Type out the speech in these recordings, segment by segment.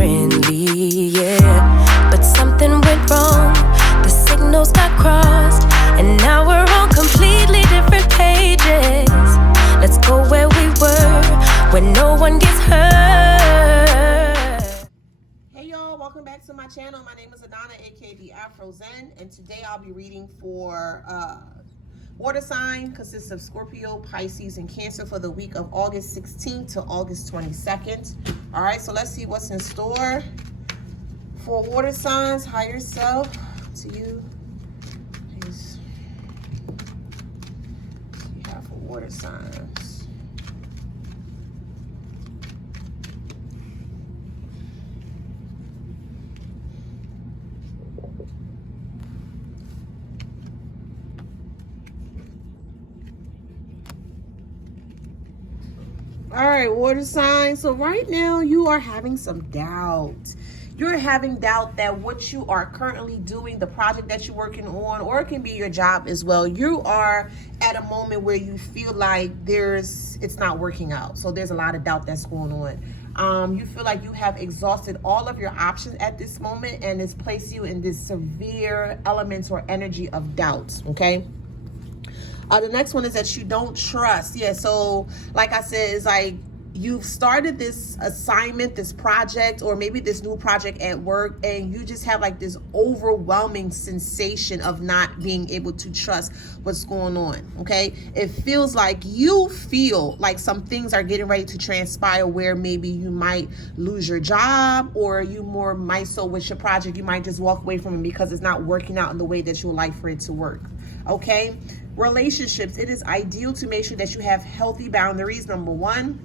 friendly, yeah. But something went wrong, the signals got crossed, and now we're on completely different pages. Let's go where we were, where no one gets hurt. Hey y'all, welcome back to my channel. My name is Adana, aka the Afro Zen, and today I'll be reading for water sign, consists of Scorpio, Pisces, and Cancer for the week of August 16th to August 22nd. All right, so let's see what's in store for water signs, higher self, to you. Please. We have for water signs. All right, water sign. So right now you are having some doubt. You're having doubt that what you are currently doing, the project that you're working on, or it can be your job as well. You are at a moment where you feel like it's not working out. So there's a lot of doubt that's going on. You feel like you have exhausted all of your options at this moment, and it's placed you in this severe elements or energy of doubt, okay? The next one is that you don't trust. Yeah, so like I said, it's like you've started this assignment, this project, or maybe this new project at work, and you just have like this overwhelming sensation of not being able to trust what's going on, okay? It feels like you feel like some things are getting ready to transpire where maybe you might lose your job, or you more might so with your project, you might just walk away from it because it's not working out in the way that you would like for it to work, okay? Relationships, it is ideal to make sure that you have healthy boundaries, number one.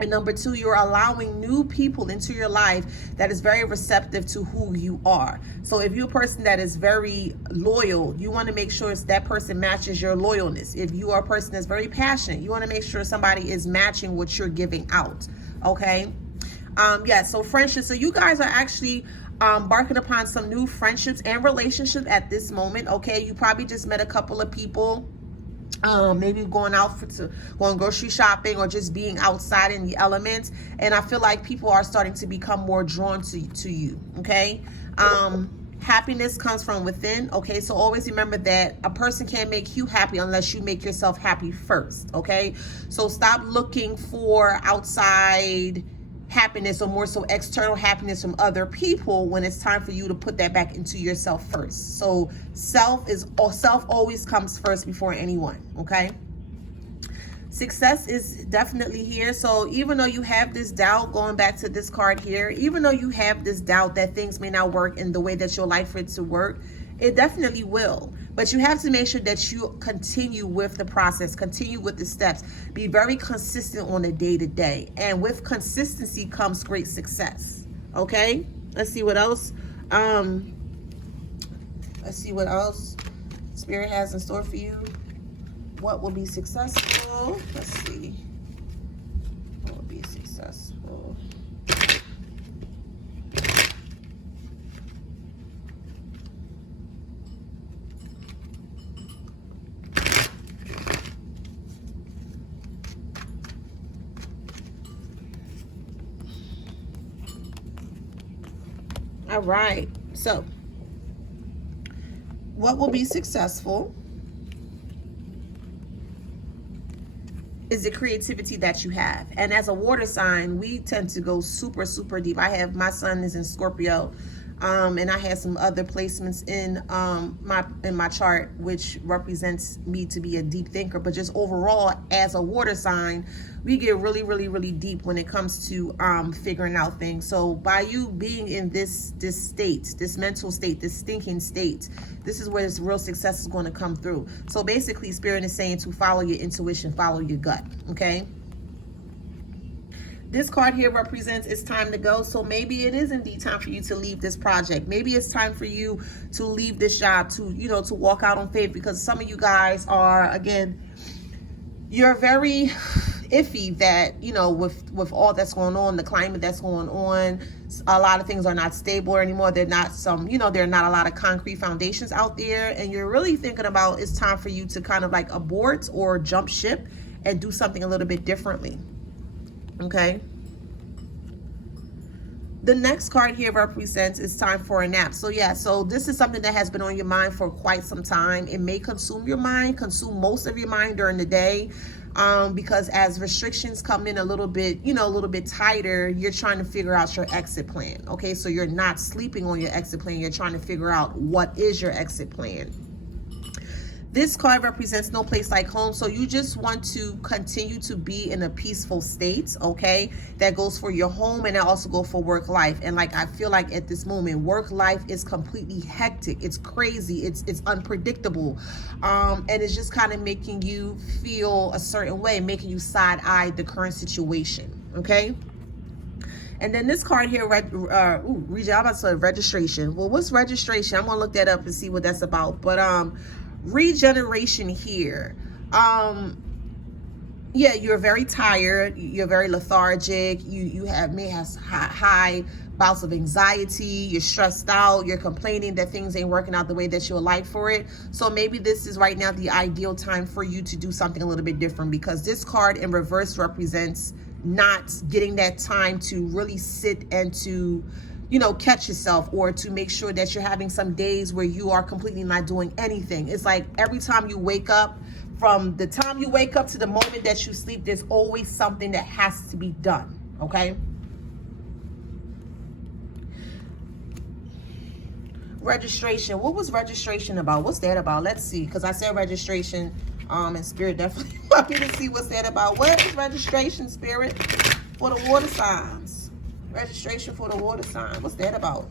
And number two, you're allowing new people into your life that is very receptive to who you are. So if you're a person that is very loyal, you want to make sure that person matches your loyalness. If you are a person that's very passionate, you want to make sure somebody is matching what you're giving out, okay? Yeah, so friendships. So you guys are actually embarking upon some new friendships and relationships at this moment, okay? You probably just met a couple of people, maybe going out going grocery shopping, or just being outside in the elements, and I feel like people are starting to become more drawn to you, okay? Happiness comes from within, okay? So always remember that a person can't make you happy unless you make yourself happy first, okay? So stop looking for outside happiness, or more so external happiness from other people, when it's time for you to put that back into yourself first. So self always comes first before anyone, okay? Success is definitely here. So even though you have this doubt, going back to this card here, even though you have this doubt that things may not work in the way that you'd like for it to work, it definitely will. But you have to make sure that you continue with the process, continue with the steps, be very consistent on a day-to-day. And with consistency comes great success, okay? Let's see what else. Let's see what else Spirit has in store for you. What will be successful? Let's see. What will be successful? All right, so what will be successful is the creativity that you have. And as a water sign, we tend to go super, super deep. My sun is in Scorpio, and I have some other placements in my chart, which represents me to be a deep thinker. But just overall, as a water sign, we get really, really, really deep when it comes to figuring out things. So by you being in this state, this mental state, this thinking state, this is where this real success is going to come through. So basically, Spirit is saying to follow your intuition, follow your gut, okay? This card here represents it's time to go. So maybe it is indeed time for you to leave this project. Maybe it's time for you to leave this job, to, you know, to walk out on faith, because some of you guys are, again, you're very iffy that, you know, with all that's going on, the climate that's going on, a lot of things are not stable anymore. They're not there are not a lot of concrete foundations out there, and you're really thinking about it's time for you to kind of like abort or jump ship and do something a little bit differently. Okay. The next card here represents it's time for a nap. So yeah, so this is something that has been on your mind for quite some time. It may consume your mind, consume most of your mind during the day, because as restrictions come in a little bit, a little bit tighter, you're trying to figure out your exit plan. Okay, so you're not sleeping on your exit plan. You're trying to figure out what is your exit plan. This card represents no place like home. So you just want to continue to be in a peaceful state, okay? That goes for your home, and that also goes for work life. And like, I feel like at this moment, work life is completely hectic. It's crazy. It's unpredictable. And it's just kind of making you feel a certain way, making you side-eye the current situation, okay? And then this card here, I'm about to say registration. Well, what's registration? I'm gonna look that up and see what that's about. But regeneration here. Yeah, you're very tired, you're very lethargic, you may have high bouts of anxiety, you're stressed out, you're complaining that things ain't working out the way that you would like for it. So maybe this is right now the ideal time for you to do something a little bit different, because this card in reverse represents not getting that time to really sit and to catch yourself, or to make sure that you're having some days where you are completely not doing anything. It's like every time you wake up, from the time you wake up to the moment that you sleep, there's always something that has to be done, okay? Registration. What was registration about? What's that about? Let's see, because I said registration, and Spirit definitely want me to see what's that about. What is registration, Spirit, for the water signs? Registration for the water sign. What's that about?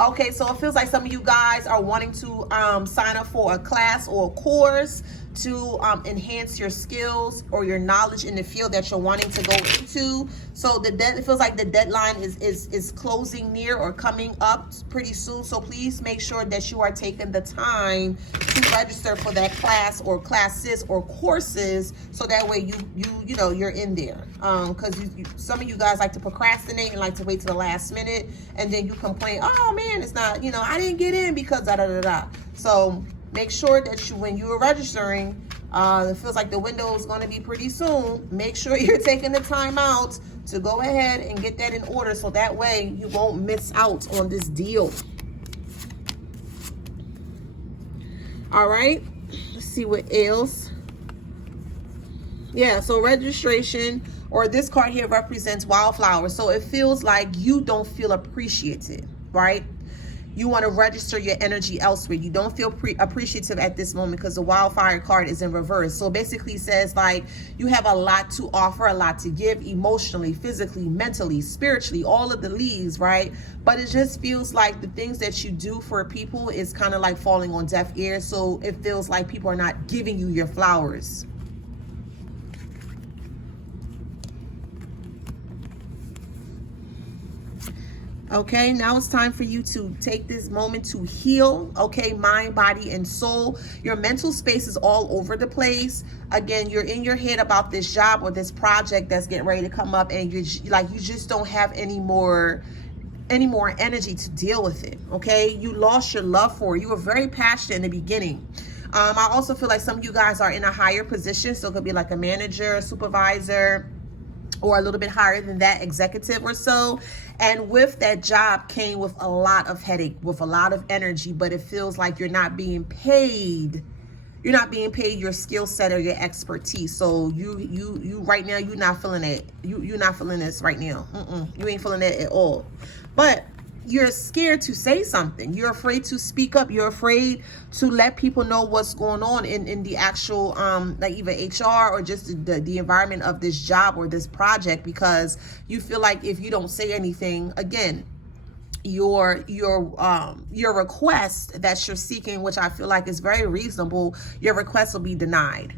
Okay, so it feels like some of you guys are wanting to sign up for a class or a course to enhance your skills or your knowledge in the field that you're wanting to go into. So it feels like the deadline is closing near or coming up pretty soon. So please make sure that you are taking the time to register for that class or classes or courses, so that way you're in there. Because some of you guys like to procrastinate and like to wait to the last minute, and then you complain, oh man, it's not, I didn't get in because da da da da. So make sure that when you are registering, it feels like the window is going to be pretty soon. Make sure you're taking the time out to go ahead and get that in order, so that way you won't miss out on this deal. All right, let's see what else. Yeah, so registration, or this card here represents wildflowers. So it feels like you don't feel appreciated, right? You want to register your energy elsewhere. You don't feel appreciative at this moment because the wildfire card is in reverse. So basically says like you have a lot to offer, a lot to give, emotionally, physically, mentally, spiritually, all of the leaves, right? But it just feels like the things that you do for people is kind of like falling on deaf ears. So it feels like people are not giving you your flowers. Okay, now it's time for you to take this moment to heal, okay, mind, body, and soul. Your mental space is all over the place. Again, you're in your head about this job or this project that's getting ready to come up, and you just don't have any more energy to deal with it, okay? You lost your love for it. You were very passionate in the beginning. I also feel like some of you guys are in a higher position, so it could be like a manager, a supervisor, or a little bit higher than that, executive or so. And with that job came with a lot of headache, with a lot of energy, but it feels like you're not being paid. You're not being paid your skill set or your expertise. So you right now, you're not feeling it. You're not feeling this right now. You ain't feeling it at all. But you're scared to say something. You're afraid to speak up. You're afraid to let people know what's going on in the actual like either HR or just the environment of this job or this project, because you feel like if you don't say anything, again, your request that you're seeking, which I feel like is very reasonable, your request will be denied.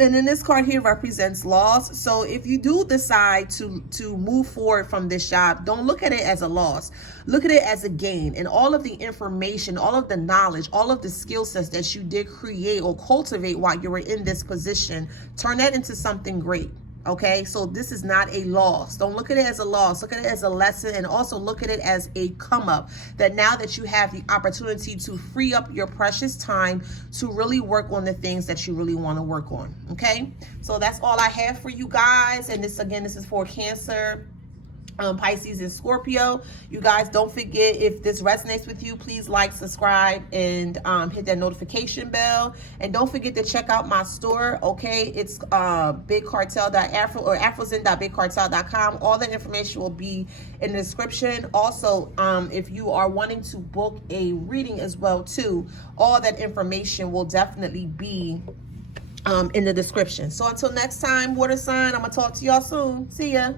And then this card here represents loss. So if you do decide to move forward from this job, don't look at it as a loss. Look at it as a gain. And all of the information, all of the knowledge, all of the skill sets that you did create or cultivate while you were in this position, turn that into something great. Okay, so this is not a loss. Don't look at it as a loss. Look at it as a lesson, and also look at it as a come up. That now that you have the opportunity to free up your precious time to really work on the things that you really want to work on. Okay, so that's all I have for you guys. And this, again, this is for Cancer, Pisces, and Scorpio. You guys, don't forget, if this resonates with you, please like, subscribe, and hit that notification bell. And don't forget to check out my store. Okay, it's bigcartel.afro or afrozen.bigcartel.com. All the information will be in the description. Also, if you are wanting to book a reading as well too, all that information will definitely be in the description. So until next time, water sign, I'm gonna talk to y'all soon. See ya.